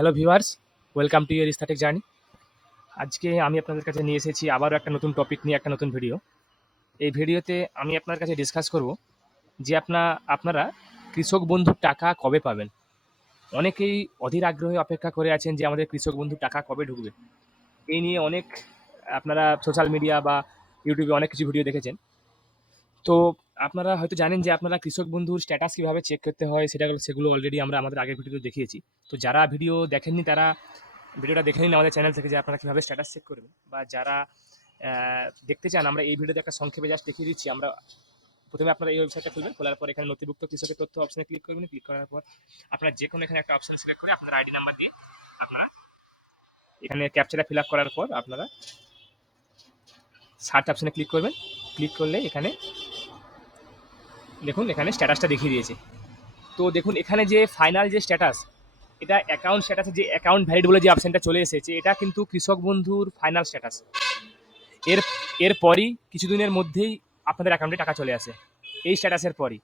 Hello viewers, welcome to year static journey. আজকে আমি আপনাদের কাছে নিয়ে এসেছি আবারও একটা নতুন টপিক নিয়ে একটা নতুন ভিডিও। এই ভিডিওতে আমি আপনার কাছে ডিসকাস করব যে আপনারা কৃষক বন্ধুর টাকা কবে পাবেন। অনেকেই অধীর আগ্রহে অপেক্ষা করে আছেন যে আমাদের কৃষক বন্ধুর টাকা কবে ঢুকবে। এই নিয়ে অনেক আপনারা সোশ্যাল মিডিয়া বা ইউটিউবে অনেক কিছু ভিডিও দেখেছেন। তো আপনারা হয়তো জানেন যে আপনারা কৃষক বন্ধুর স্ট্যাটাস কিভাবে চেক করতে হয় সেগুলো অলরেডি আমরা আমাদের আগের ভিডিওতে দেখিয়েছি। তো যারা ভিডিও দেখেননি তারা ভিডিওটা দেখে নিন আমাদের চ্যানেল থেকে যে আপনারা কীভাবে স্ট্যাটাস চেক করবেন, বা যারা দেখতে চান আমরা এই ভিডিওতে একটা সংক্ষেপে জাস্ট দেখিয়ে দিচ্ছি। আমরা প্রথমে আপনারা এই ওয়েবসাইটটা খুলবেন, খোলার পর এখানে নথিভুক্ত কৃষকের তথ্য অপশনে ক্লিক করবেন। ক্লিক করার পর আপনারা যে কোনো এখানে একটা অপশন সিলেক্ট করে আপনার আইডি নাম্বার দিয়ে আপনারা এখানে ক্যাপচাটা ফিল আপ করার পর আপনারা সার্চ অপশনে ক্লিক করবেন। ক্লিক করলে এখানে দেখুন এখানে স্ট্যাটাসটা দেখিয়ে দিয়েছে। তো দেখুন এখানে যে ফাইনাল যে স্ট্যাটাস, এটা অ্যাকাউন্ট স্ট্যাটাসে যে অ্যাকাউন্ট ভ্যালিড বলে যে অপশনটা চলে এসেছে, এটা কিন্তু কৃষক বন্ধুর ফাইনাল স্ট্যাটাস। এর এরপরই কিছুদিনের মধ্যেই আপনাদের অ্যাকাউন্টে টাকা চলে আসে এই স্ট্যাটাসের পরই।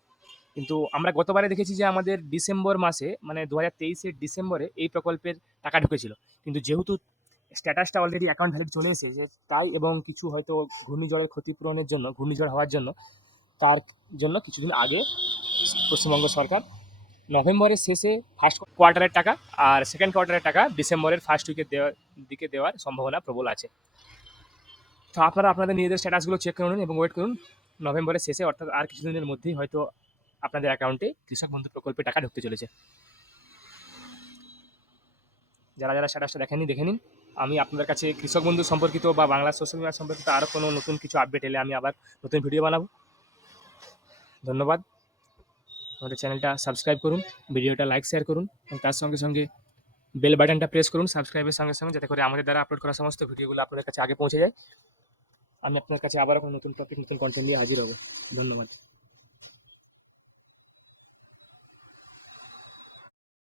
কিন্তু আমরা গতবারে দেখেছি যে আমাদের ডিসেম্বর মাসে, মানে 2023-এর ডিসেম্বরে এই প্রকল্পের টাকা ঢুকেছিল। কিন্তু যেহেতু স্ট্যাটাসটা অলরেডি অ্যাকাউন্ট ভ্যালিড চলে এসেছে তাই, এবং কিছু হয়তো ঘূর্ণিঝড়ের ক্ষতিপূরণের জন্য, ঘূর্ণিঝড় হওয়ার জন্য, তার জন্য কিছুদিন আগে পশ্চিমবঙ্গ সরকার নভেম্বরের শেষে ফার্স্ট কোয়ার্টারের টাকা আর সেকেন্ড কোয়ার্টারের টাকা ডিসেম্বরের ফার্স্ট উইকের দিকে দেওয়ার সম্ভাবনা প্রবল আছে। তো আপনারা আপনাদের নিজেদের স্ট্যাটাসগুলো চেক করে নিন এবং ওয়েট করুন নভেম্বরের শেষে, অর্থাৎ আর কিছুদিনের মধ্যেই হয়তো আপনাদের অ্যাকাউন্টে কৃষক বন্ধু প্রকল্পে টাকা ঢুকতে চলেছে। যারা যারা স্ট্যাটাসটা দেখেননি দেখে নিন। আমি আপনাদের কাছে কৃষক বন্ধু সম্পর্কিত বা বাংলা সোশ্যাল মিডিয়া সম্পর্কিত আরও কোনো নতুন কিছু আপডেট এলে আমি আবার নতুন ভিডিও বানাবো। ধন্যবাদ। আমাদের চ্যানেলটা সাবস্ক্রাইব করুন, ভিডিওটা লাইক শেয়ার করুন এবং তার সঙ্গে সঙ্গে বেল বাটনটা প্রেস করুন সাবস্ক্রাইবের সঙ্গে সঙ্গে, যাতে করে আমাদের দ্বারা আপলোড করা সমস্ত ভিডিওগুলো আপনাদের কাছে আগে পৌঁছে যায়। আমি আপনার কাছে আবারও কোনো নতুন টপিক, নতুন কন্টেন্ট নিয়ে হাজির হব। ধন্যবাদ।